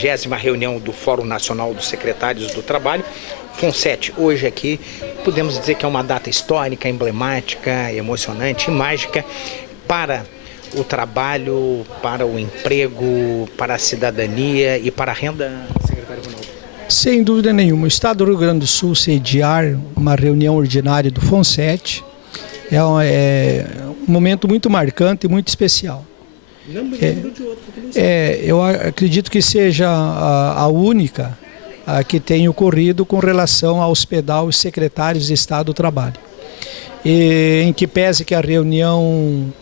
20ª reunião do Fórum Nacional dos Secretários do Trabalho, FONSET. Hoje aqui podemos dizer que é uma data histórica, emblemática, emocionante e mágica para o trabalho, para o emprego, para a cidadania e para a renda, secretário Ronaldo. Sem dúvida nenhuma. O Estado do Rio Grande do Sul sediar uma reunião ordinária do FONSET é um momento muito marcante e muito especial. Eu acredito que seja a única que tem ocorrido com relação a hospedar os secretários de Estado do Trabalho. E, em que pese que a reunião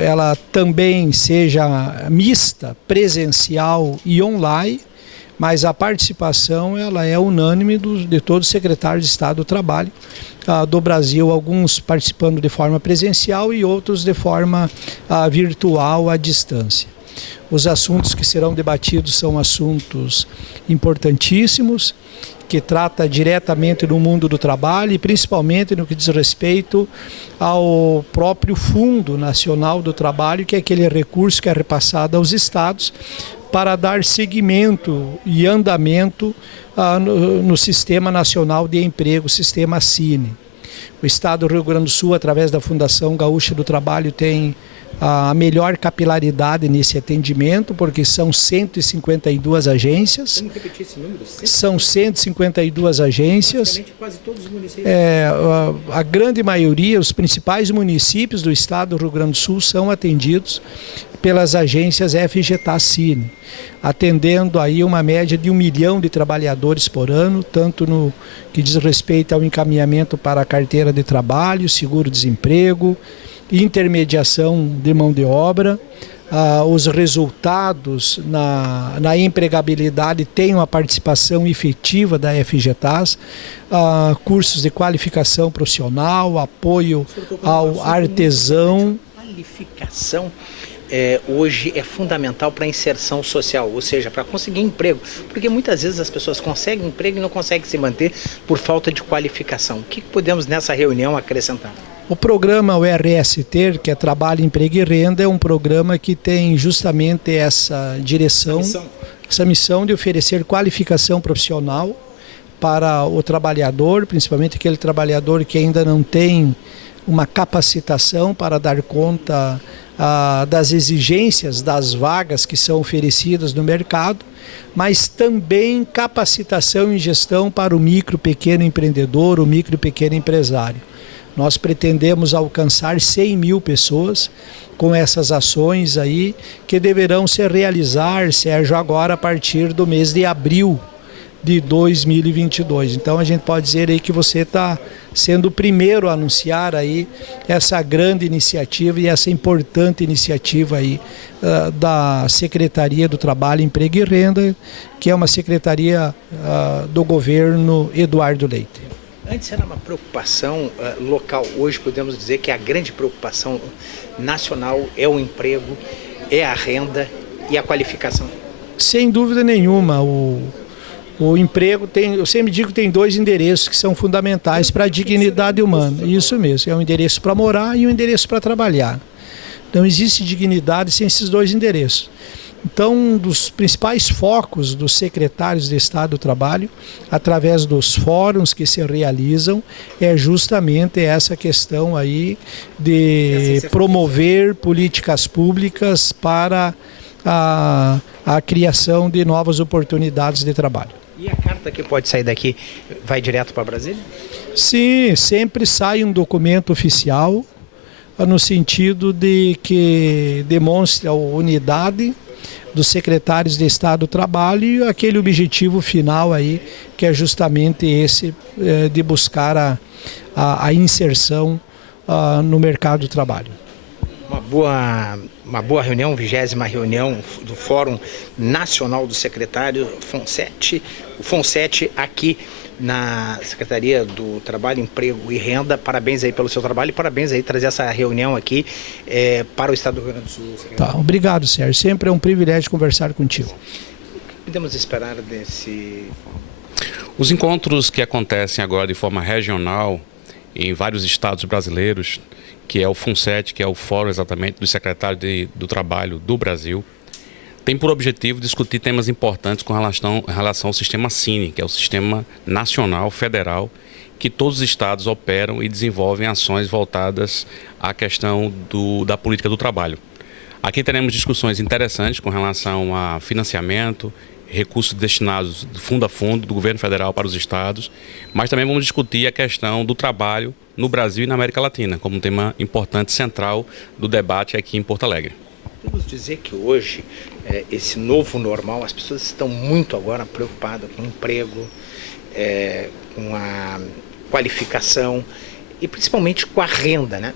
ela também seja mista, presencial e online, mas a participação ela é unânime de todos os secretários de Estado do Trabalho do Brasil, alguns participando de forma presencial e outros de forma virtual à distância. Os assuntos que serão debatidos são assuntos importantíssimos, que trata diretamente do mundo do trabalho e principalmente no que diz respeito ao próprio Fundo Nacional do Trabalho, que é aquele recurso que é repassado aos estados para dar seguimento e andamento no Sistema Nacional de Emprego, Sistema SINE. O Estado do Rio Grande do Sul, através da Fundação Gaúcha do Trabalho, tem a melhor capilaridade nesse atendimento, porque são 152 agências. Vamos repetir esse número? São 152 agências. Quase todos os municípios. A grande maioria, os principais municípios do Estado do Rio Grande do Sul são atendidos pelas agências FGTAS-SINE, atendendo aí uma média de 1 milhão de trabalhadores por ano, tanto no que diz respeito ao encaminhamento para a carteira de trabalho, seguro-desemprego, intermediação de mão de obra. Os resultados na empregabilidade têm uma participação efetiva da FGTAS, cursos de qualificação profissional, apoio ao artesão. Qualificação hoje é fundamental para a inserção social, ou seja, para conseguir emprego, porque muitas vezes as pessoas conseguem emprego e não conseguem se manter por falta de qualificação. O que podemos nessa reunião acrescentar? O programa RST, que é Trabalho, Emprego e Renda, é um programa que tem justamente essa direção, essa missão de oferecer qualificação profissional para o trabalhador, principalmente aquele trabalhador que ainda não tem uma capacitação para dar conta das exigências das vagas que são oferecidas no mercado, mas também capacitação em gestão para o micro, pequeno empreendedor, o micro e pequeno empresário. Nós pretendemos alcançar 100 mil pessoas com essas ações aí, que deverão se realizar, Sérgio, agora a partir do mês de abril de 2022. Então a gente pode dizer aí que você está sendo o primeiro a anunciar aí essa grande iniciativa e essa importante iniciativa aí da Secretaria do Trabalho, Emprego e Renda, que é uma secretaria do governo Eduardo Leite. Antes era uma preocupação local, hoje podemos dizer que a grande preocupação nacional é o emprego, é a renda e a qualificação. Sem dúvida nenhuma, o emprego tem, eu sempre digo que tem 2 endereços que são fundamentais para a dignidade humana. Isso mesmo, é um endereço para morar e um endereço para trabalhar. Não existe dignidade sem esses 2 endereços. Então, um dos principais focos dos secretários de Estado do Trabalho, através dos fóruns que se realizam, é justamente essa questão aí de promover políticas públicas para a criação de novas oportunidades de trabalho. E a carta que pode sair daqui vai direto para Brasília? Sim, sempre sai um documento oficial no sentido de que demonstre a unidade dos secretários de Estado do Trabalho e aquele objetivo final aí, que é justamente esse de buscar a inserção no mercado do trabalho. Uma boa reunião, 20ª reunião do Fórum Nacional do Secretário FONSET, o FONSET aqui na Secretaria do Trabalho, Emprego e Renda. Parabéns aí pelo seu trabalho e parabéns aí trazer essa reunião aqui para o Estado do Rio Grande do Sul. Tá, obrigado, Sérgio. Sempre é um privilégio conversar contigo. O que podemos esperar desse fórum? Os encontros que acontecem agora de forma regional em vários estados brasileiros, que é o FONSET, que é o Fórum exatamente dos secretários do Trabalho do Brasil, tem por objetivo discutir temas importantes com relação ao sistema Cine, que é o Sistema Nacional Federal, que todos os estados operam e desenvolvem ações voltadas à questão da política do trabalho. Aqui teremos discussões interessantes com relação a financiamento, recursos destinados fundo a fundo do governo federal para os estados, mas também vamos discutir a questão do trabalho no Brasil e na América Latina, como um tema importante, central do debate aqui em Porto Alegre. Podemos dizer que hoje, esse novo normal, as pessoas estão muito agora preocupadas com o emprego, com a qualificação e principalmente com a renda, né?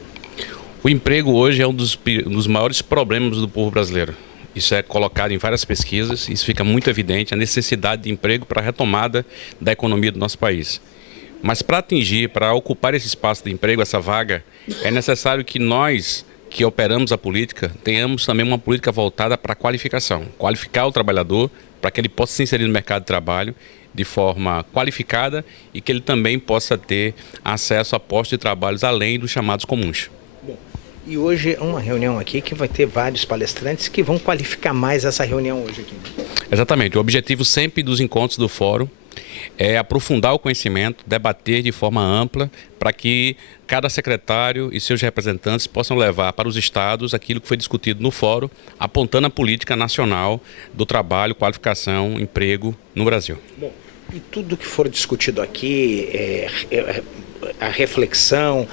O emprego hoje é um dos maiores problemas do povo brasileiro. Isso é colocado em várias pesquisas, isso fica muito evidente, a necessidade de emprego para a retomada da economia do nosso país. Mas para para ocupar esse espaço de emprego, essa vaga, é necessário que nós, que operamos a política, tenhamos também uma política voltada para a qualificação. Qualificar o trabalhador para que ele possa se inserir no mercado de trabalho de forma qualificada e que ele também possa ter acesso a postos de trabalho além dos chamados comuns. E hoje é uma reunião aqui que vai ter vários palestrantes que vão qualificar mais essa reunião hoje aqui. Exatamente. O objetivo sempre dos encontros do fórum é aprofundar o conhecimento, debater de forma ampla para que cada secretário e seus representantes possam levar para os estados aquilo que foi discutido no fórum, apontando a política nacional do trabalho, qualificação, emprego no Brasil. Bom, e tudo que for discutido aqui, a reflexão,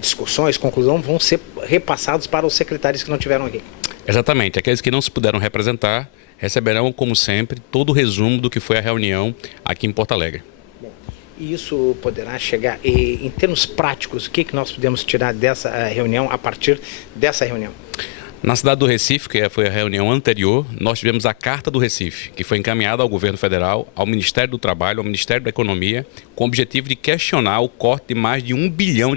discussões, conclusão, vão ser repassados para os secretários que não estiveram aqui. Exatamente. Aqueles que não se puderam representar receberão, como sempre, todo o resumo do que foi a reunião aqui em Porto Alegre. Bom, e isso poderá chegar, em termos práticos, o que nós podemos tirar dessa reunião, a partir dessa reunião? Na cidade do Recife, que foi a reunião anterior, nós tivemos a Carta do Recife, que foi encaminhada ao governo federal, ao Ministério do Trabalho, ao Ministério da Economia, com o objetivo de questionar o corte de mais de R$1 bilhão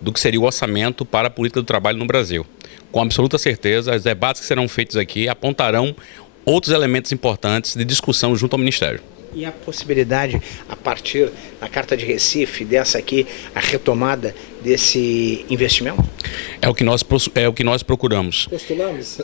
do que seria o orçamento para a política do trabalho no Brasil. Com absoluta certeza, os debates que serão feitos aqui apontarão outros elementos importantes de discussão junto ao Ministério. E a possibilidade, a partir da Carta de Recife, dessa aqui, a retomada desse investimento? É o que nós procuramos. Postulamos?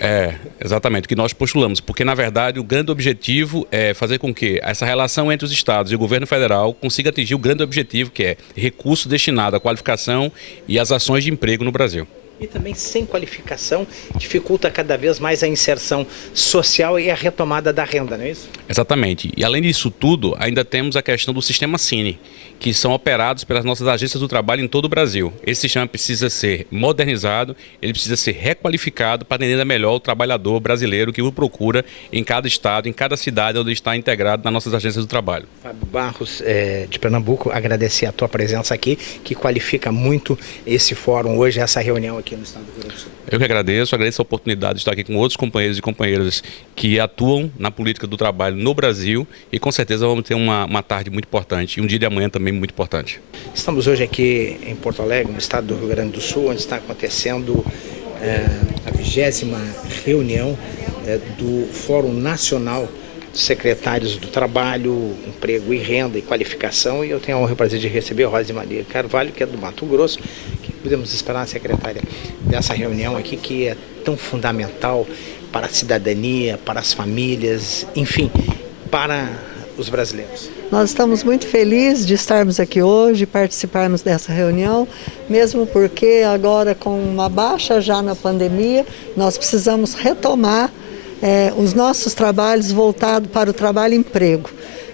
Exatamente, o que nós postulamos. Porque, na verdade, o grande objetivo é fazer com que essa relação entre os estados e o governo federal consiga atingir o grande objetivo, que é recurso destinado à qualificação e às ações de emprego no Brasil. E também, sem qualificação, dificulta cada vez mais a inserção social e a retomada da renda, não é isso? Exatamente. E além disso tudo, ainda temos a questão do sistema Cine, que são operados pelas nossas agências do trabalho em todo o Brasil. Esse sistema precisa ser modernizado, ele precisa ser requalificado para atender melhor o trabalhador brasileiro que o procura em cada estado, em cada cidade onde está integrado nas nossas agências do trabalho. Fábio Barros, de Pernambuco, agradecer a tua presença aqui, que qualifica muito esse fórum hoje, essa reunião aqui no estado do Rio Grande do Sul. Eu que agradeço a oportunidade de estar aqui com outros companheiros e companheiras que atuam na política do trabalho no Brasil e com certeza vamos ter uma tarde muito importante e um dia de amanhã também muito importante. Estamos hoje aqui em Porto Alegre, no estado do Rio Grande do Sul, onde está acontecendo a 20ª reunião do Fórum Nacional dos Secretários do Trabalho, Emprego e Renda e Qualificação, e eu tenho a honra e o prazer de receber a Rosa Maria Carvalho, que é do Mato Grosso. Que podemos esperar a secretária dessa reunião aqui, que é tão fundamental para a cidadania, para as famílias, enfim, para os brasileiros. Nós estamos muito felizes de estarmos aqui hoje, participarmos dessa reunião, mesmo porque agora, com uma baixa já na pandemia, nós precisamos retomar os nossos trabalhos voltados para o trabalho e emprego,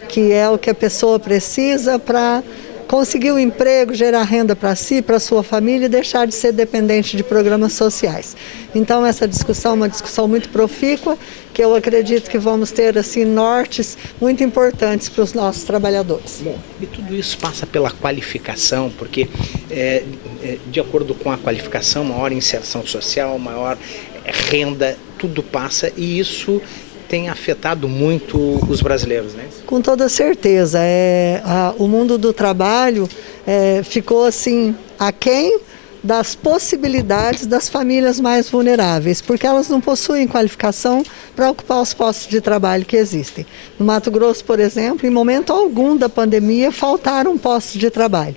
que é o que a pessoa precisa para conseguir um emprego, gerar renda para si, para a sua família e deixar de ser dependente de programas sociais. Então essa discussão é uma discussão muito profícua, que eu acredito que vamos ter assim nortes muito importantes para os nossos trabalhadores. Bom, e tudo isso passa pela qualificação, porque de acordo com a qualificação, maior inserção social, maior renda, tudo passa, e isso tem afetado muito os brasileiros, né? Com toda certeza. O mundo do trabalho ficou assim aquém das possibilidades das famílias mais vulneráveis, porque elas não possuem qualificação para ocupar os postos de trabalho que existem. No Mato Grosso, por exemplo, em momento algum da pandemia, faltaram postos de trabalho.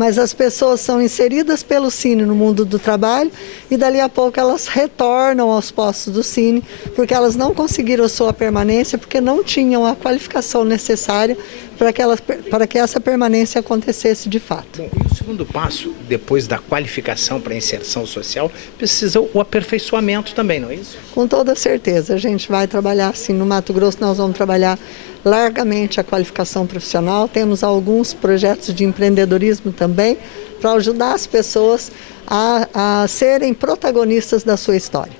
mas as pessoas são inseridas pelo Cine no mundo do trabalho e dali a pouco elas retornam aos postos do Cine, porque elas não conseguiram a sua permanência, porque não tinham a qualificação necessária para que essa permanência acontecesse de fato. Bom, e o segundo passo, depois da qualificação para a inserção social, precisa o aperfeiçoamento também, não é isso? Com toda certeza, a gente vai trabalhar assim, no Mato Grosso nós vamos trabalhar largamente a qualificação profissional, temos alguns projetos de empreendedorismo também, para ajudar as pessoas a serem protagonistas da sua história.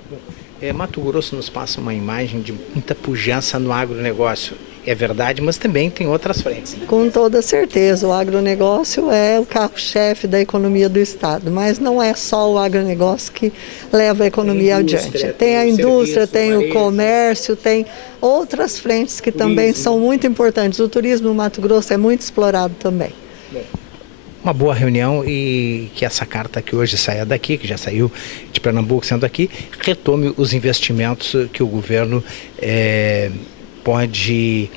Mato Grosso nos passa uma imagem de muita pujança no agronegócio. É verdade, mas também tem outras frentes. Né? Com toda certeza, o agronegócio é o carro-chefe da economia do Estado, mas não é só o agronegócio que leva a economia adiante. Tem a indústria, tem o comércio, tem outras frentes que também são muito importantes. O turismo no Mato Grosso é muito explorado também. Uma boa reunião e que essa carta que hoje saia daqui, que já saiu de Pernambuco sendo aqui, retome os investimentos que o governo pode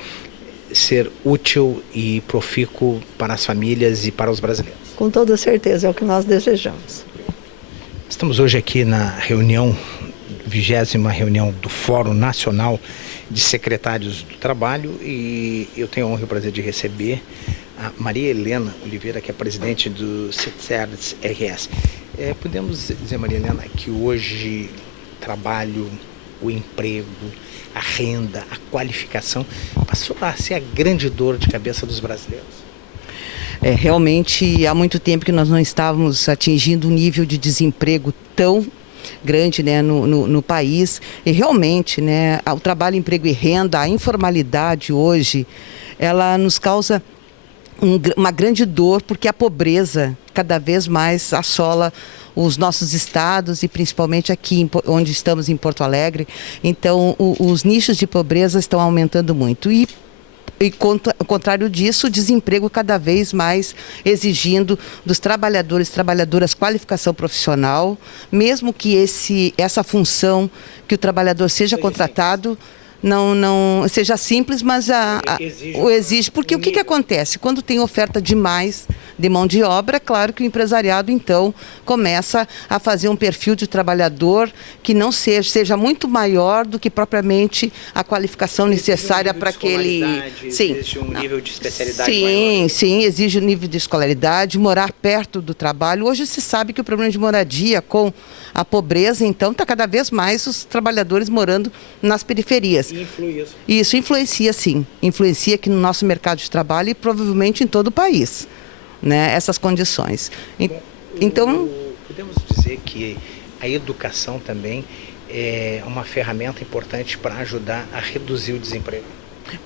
ser útil e profícuo para as famílias e para os brasileiros. Com toda certeza, é o que nós desejamos. Estamos hoje aqui na reunião, 20ª reunião do Fórum Nacional de Secretários do Trabalho, e eu tenho a honra e o prazer de receber a Maria Helena Oliveira, que é presidente do CITSERS RS. Podemos dizer, Maria Helena, que hoje o trabalho, o emprego, a renda, a qualificação passou a ser a grande dor de cabeça dos brasileiros? Realmente há muito tempo que nós não estávamos atingindo um nível de desemprego tão grande, né, no país, e realmente, né, o trabalho, emprego e renda, a informalidade hoje, ela nos causa uma grande dor, porque a pobreza cada vez mais assola os nossos estados e principalmente aqui onde estamos em Porto Alegre. Então os nichos de pobreza estão aumentando muito e ao contrário disso, o desemprego cada vez mais exigindo dos trabalhadores e trabalhadoras qualificação profissional, mesmo que essa função que o trabalhador seja contratado não seja simples, mas o exige. Porque o que acontece? Quando tem oferta demais de mão de obra, é claro que o empresariado, então, começa a fazer um perfil de trabalhador que não seja muito maior do que propriamente a qualificação necessária para aquele... Exige um nível de especialidade maior. Sim, exige um nível de escolaridade, morar perto do trabalho. Hoje se sabe que o problema de moradia com a pobreza, então, está cada vez mais os trabalhadores morando nas periferias. E influi isso? Isso influencia, sim. Influencia aqui no nosso mercado de trabalho e provavelmente em todo o país, né, essas condições. Então, podemos dizer que a educação também é uma ferramenta importante para ajudar a reduzir o desemprego?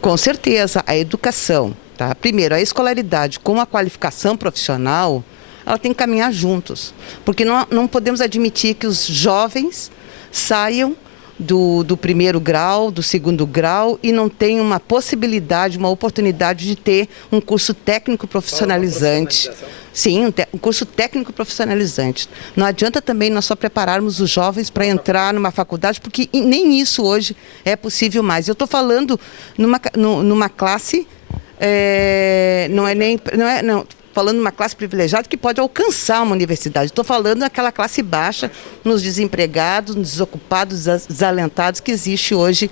Com certeza, a educação, tá? Primeiro, a escolaridade com a qualificação profissional, ela tem que caminhar juntos, porque não podemos admitir que os jovens saiam do primeiro grau, do segundo grau e não tenham uma possibilidade, uma oportunidade de ter um curso técnico profissionalizante. Sim, um curso técnico profissionalizante. Não adianta também nós só prepararmos os jovens para entrar numa faculdade, porque nem isso hoje é possível mais. Eu estou falando numa classe, falando numa classe privilegiada que pode alcançar uma universidade. Estou falando daquela classe baixa, nos desempregados, nos desocupados, desalentados que existe hoje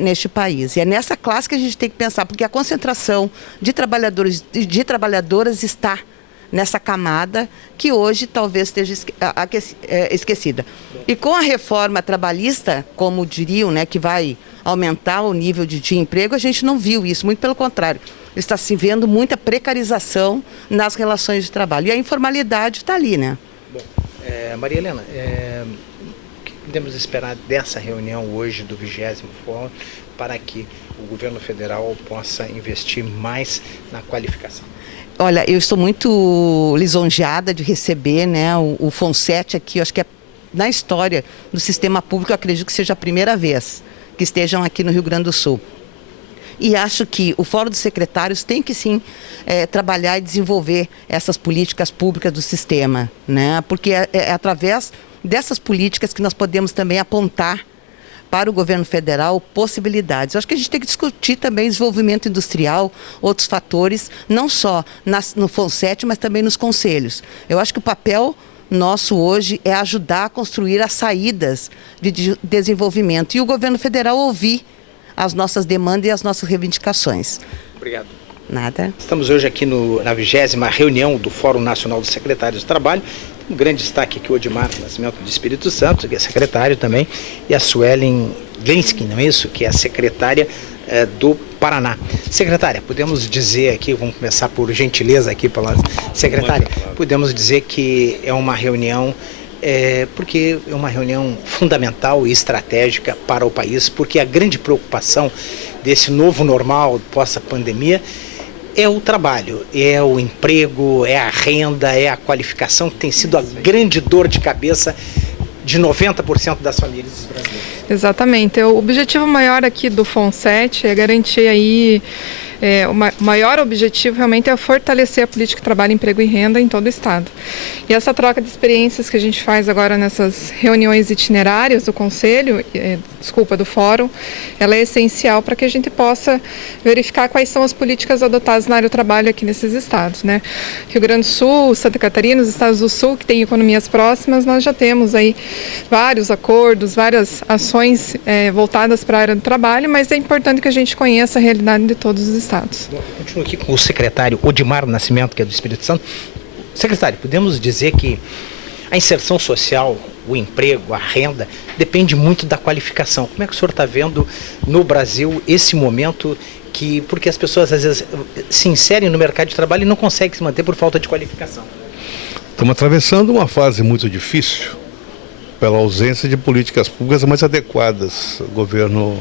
neste país. E é nessa classe que a gente tem que pensar, porque a concentração de trabalhadores e de trabalhadoras está nessa camada que hoje talvez esteja esquecida. E com a reforma trabalhista, como diriam, né, que vai aumentar o nível de emprego, a gente não viu isso, muito pelo contrário. Está se vendo muita precarização nas relações de trabalho. E a informalidade está ali, né? Bom, Maria Helena, o que podemos esperar dessa reunião hoje do 20º Fórum para que o governo federal possa investir mais na qualificação? Olha, eu estou muito lisonjeada de receber, né, o FONSET aqui. Eu acho que na história do sistema público, eu acredito que seja a primeira vez que estejam aqui no Rio Grande do Sul. E acho que o Fórum dos Secretários tem que sim trabalhar e desenvolver essas políticas públicas do sistema, né? Porque é através dessas políticas que nós podemos também apontar para o governo federal possibilidades. Eu acho que a gente tem que discutir também desenvolvimento industrial, outros fatores, não só no FONSET, mas também nos conselhos. Eu acho que o papel nosso hoje é ajudar a construir as saídas de desenvolvimento e o governo federal ouvir as nossas demandas e as nossas reivindicações. Obrigado. Nada. Estamos hoje aqui na 20ª reunião do Fórum Nacional dos Secretários do Trabalho. Um grande destaque aqui o Odimar Nascimento do Espírito Santo, que é secretário também, e a Suelen Glinski, não é isso? Que é a secretária do Paraná. Secretária, podemos dizer aqui, vamos começar por gentileza aqui pela secretária, podemos dizer que é uma reunião, porque é uma reunião fundamental e estratégica para o país, porque a grande preocupação desse novo normal pós-pandemia é o trabalho, é o emprego, é a renda, é a qualificação que tem sido a grande dor de cabeça de 90% das famílias brasileiras. Exatamente. O objetivo maior aqui do FONSET é garantir aí, o maior objetivo realmente é fortalecer a política de trabalho, emprego e renda em todo o estado. E essa troca de experiências que a gente faz agora nessas reuniões itinerárias do Conselho, do Fórum, ela é essencial para que a gente possa verificar quais são as políticas adotadas na área do trabalho aqui nesses estados, né? Rio Grande do Sul, Santa Catarina, os estados do Sul que têm economias próximas, nós já temos aí vários acordos, várias ações voltadas para a área do trabalho, mas é importante que a gente conheça a realidade de todos os estados. Bom, eu continuo aqui com o secretário Odimar Nascimento, que é do Espírito Santo. Secretário, podemos dizer que a inserção social, o emprego, a renda, depende muito da qualificação. Como é que o senhor está vendo no Brasil esse momento porque as pessoas às vezes se inserem no mercado de trabalho e não conseguem se manter por falta de qualificação? Estamos atravessando uma fase muito difícil pela ausência de políticas públicas mais adequadas. O governo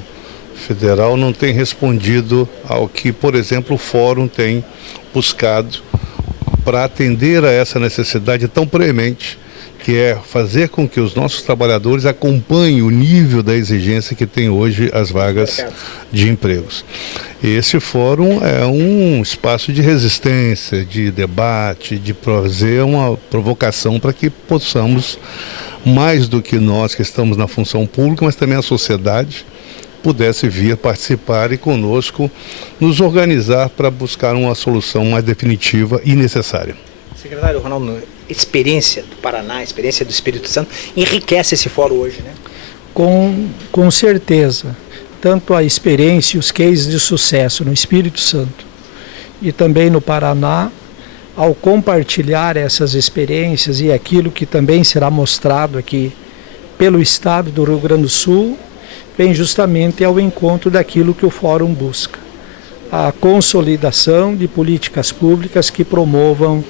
federal não tem respondido ao que, por exemplo, o Fórum tem buscado para atender a essa necessidade tão premente, que é fazer com que os nossos trabalhadores acompanhem o nível da exigência que tem hoje as vagas de empregos. Esse fórum é um espaço de resistência, de debate, de fazer uma provocação para que possamos, mais do que nós que estamos na função pública, mas também a sociedade, pudesse vir participar e conosco nos organizar para buscar uma solução mais definitiva e necessária. Secretário Ronaldo, experiência do Paraná, experiência do Espírito Santo, enriquece esse fórum hoje, né? Com certeza. Tanto a experiência e os cases de sucesso no Espírito Santo e também no Paraná, ao compartilhar essas experiências e aquilo que também será mostrado aqui pelo Estado do Rio Grande do Sul, vem justamente ao encontro daquilo que o Fórum busca. A consolidação de políticas públicas que promovam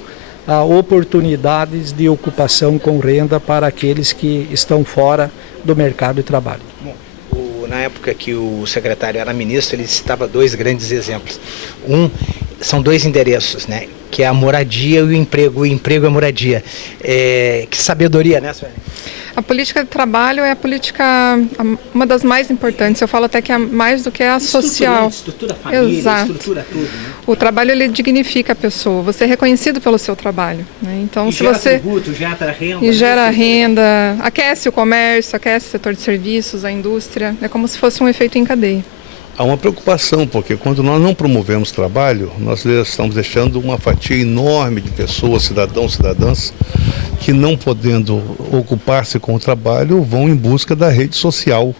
oportunidades de ocupação com renda para aqueles que estão fora do mercado de trabalho. Bom, na época que o secretário era ministro, ele citava dois grandes exemplos. São dois endereços, né? Que é a moradia e o emprego. O emprego é moradia. Que sabedoria, né, Sueli? A política de trabalho é a política, uma das mais importantes. Eu falo até que é mais do que a social. Estrutura a família, exato. Estrutura tudo. Né? O trabalho, ele dignifica a pessoa. Você é reconhecido pelo seu trabalho. Né? Então, se gera você tributo, gera renda. E gera renda, aquece o comércio, aquece o setor de serviços, a indústria. É como se fosse um efeito em cadeia. Há uma preocupação, porque quando nós não promovemos trabalho, nós estamos deixando uma fatia enorme de pessoas, cidadãos, cidadãs, que não podendo ocupar-se com o trabalho, vão em busca da rede social,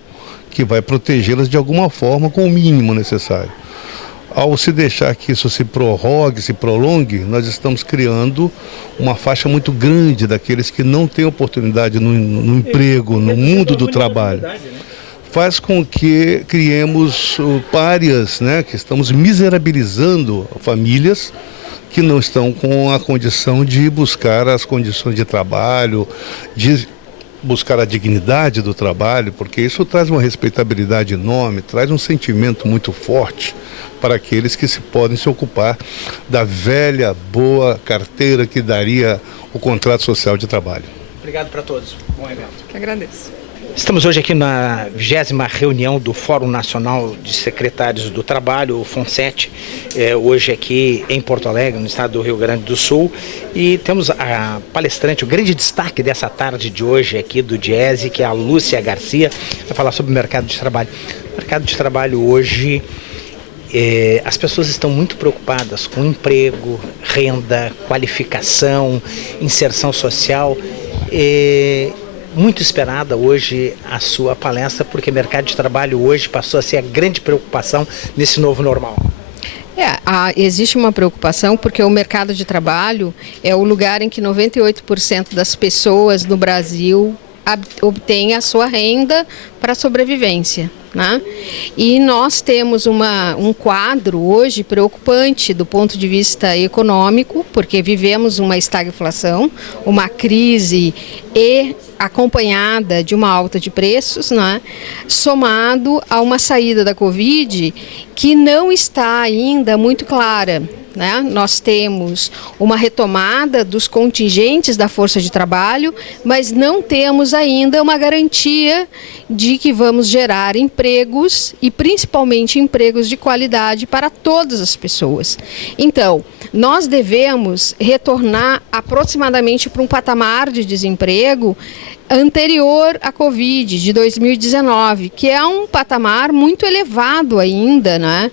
que vai protegê-las de alguma forma com o mínimo necessário. Ao se deixar que isso se prorrogue, se prolongue, nós estamos criando uma faixa muito grande daqueles que não têm oportunidade no emprego, no mundo do trabalho. Faz com que criemos párias, né, que estamos miserabilizando famílias que não estão com a condição de buscar as condições de trabalho, de buscar a dignidade do trabalho, porque isso traz uma respeitabilidade enorme, traz um sentimento muito forte para aqueles que podem se ocupar da velha, boa carteira que daria o contrato social de trabalho. Obrigado para todos. Bom evento. Que agradeço. Estamos hoje aqui na 20ª reunião do Fórum Nacional de Secretários do Trabalho, o FONSET, hoje aqui em Porto Alegre, no estado do Rio Grande do Sul, e temos a palestrante, o grande destaque dessa tarde de hoje aqui do Diese, que é a Lúcia Garcia, vai falar sobre o mercado de trabalho. O mercado de trabalho hoje, as pessoas estão muito preocupadas com emprego, renda, qualificação, inserção social. Muito esperada hoje a sua palestra, porque o mercado de trabalho hoje passou a ser a grande preocupação nesse novo normal. Existe uma preocupação porque o mercado de trabalho é o lugar em que 98% das pessoas no Brasil obtêm a sua renda para sobrevivência, né? E nós temos um quadro hoje preocupante do ponto de vista econômico, porque vivemos uma estagflação, uma crise acompanhada de uma alta de preços, né? Somado a uma saída da Covid que não está ainda muito clara. Nós temos uma retomada dos contingentes da força de trabalho, mas não temos ainda uma garantia de que vamos gerar empregos e principalmente empregos de qualidade para todas as pessoas. Então, nós devemos retornar aproximadamente para um patamar de desemprego anterior à Covid, de 2019, que é um patamar muito elevado ainda, né?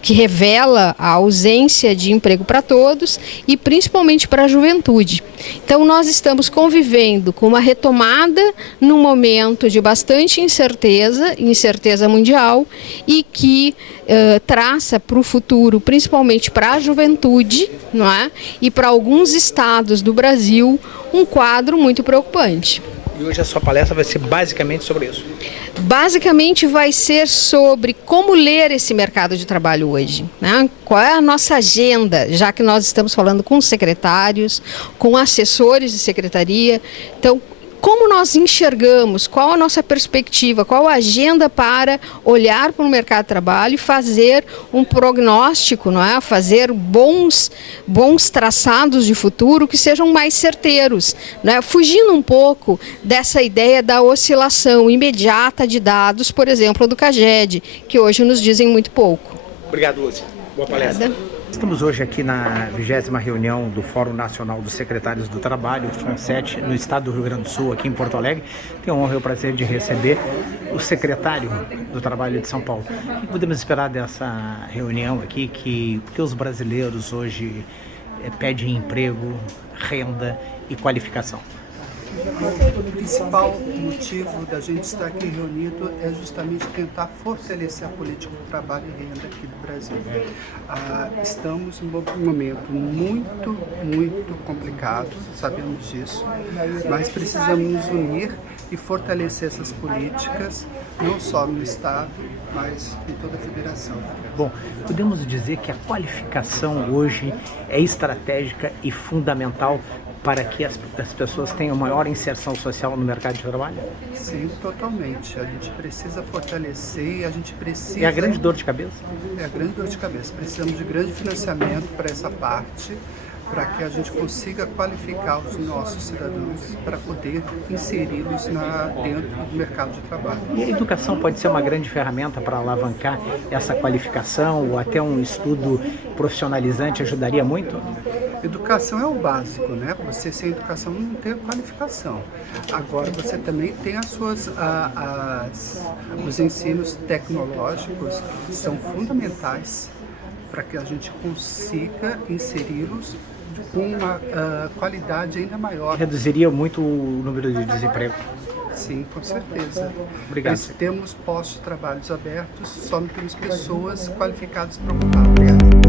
Que revela a ausência de emprego para todos e principalmente para a juventude. Então nós estamos convivendo com uma retomada num momento de bastante incerteza mundial, e que traça para o futuro, principalmente para a juventude, não é? E para alguns estados do Brasil, um quadro muito preocupante. E hoje a sua palestra vai ser basicamente sobre isso? Basicamente vai ser sobre como ler esse mercado de trabalho hoje, né? Qual é a nossa agenda, já que nós estamos falando com secretários, com assessores de secretaria. Então, como nós enxergamos, qual a nossa perspectiva, qual a agenda para olhar para o mercado de trabalho e fazer um prognóstico, não é? Fazer bons traçados de futuro que sejam mais certeiros, né? Fugindo um pouco dessa ideia da oscilação imediata de dados, por exemplo, do CAGED, que hoje nos dizem muito pouco. Obrigado, Lúcia. Boa palestra. Obrigada. Estamos hoje aqui na 20ª reunião do Fórum Nacional dos Secretários do Trabalho, o FONSET, no estado do Rio Grande do Sul, aqui em Porto Alegre. Tenho a honra e o prazer de receber o secretário do Trabalho de São Paulo. O que podemos esperar dessa reunião aqui, porque os brasileiros hoje pedem emprego, renda e qualificação? O principal motivo da gente estar aqui reunido é justamente tentar fortalecer a política do trabalho e renda aqui do Brasil. Estamos em um momento muito complicado, sabemos disso, mas precisamos nos unir e fortalecer essas políticas, não só no Estado, mas em toda a federação. Bom, podemos dizer que a qualificação hoje é estratégica e fundamental para que as pessoas tenham maior inserção social no mercado de trabalho? Sim, totalmente. A gente precisa fortalecer, a gente precisa... É a grande dor de cabeça? É a grande dor de cabeça. Precisamos de grande financiamento para essa parte, para que a gente consiga qualificar os nossos cidadãos para poder inseri-los dentro do mercado de trabalho. E a educação pode ser uma grande ferramenta para alavancar essa qualificação, ou até um estudo profissionalizante ajudaria muito? Educação é o básico, né? Você sem educação não tem qualificação. Agora você também tem os ensinos tecnológicos, que são fundamentais para que a gente consiga inseri-los com uma qualidade ainda maior. Reduziria muito o número de desemprego? Sim, com certeza. Obrigado. Nós temos postos de trabalho abertos, só não temos pessoas qualificadas para ocupar. Obrigado.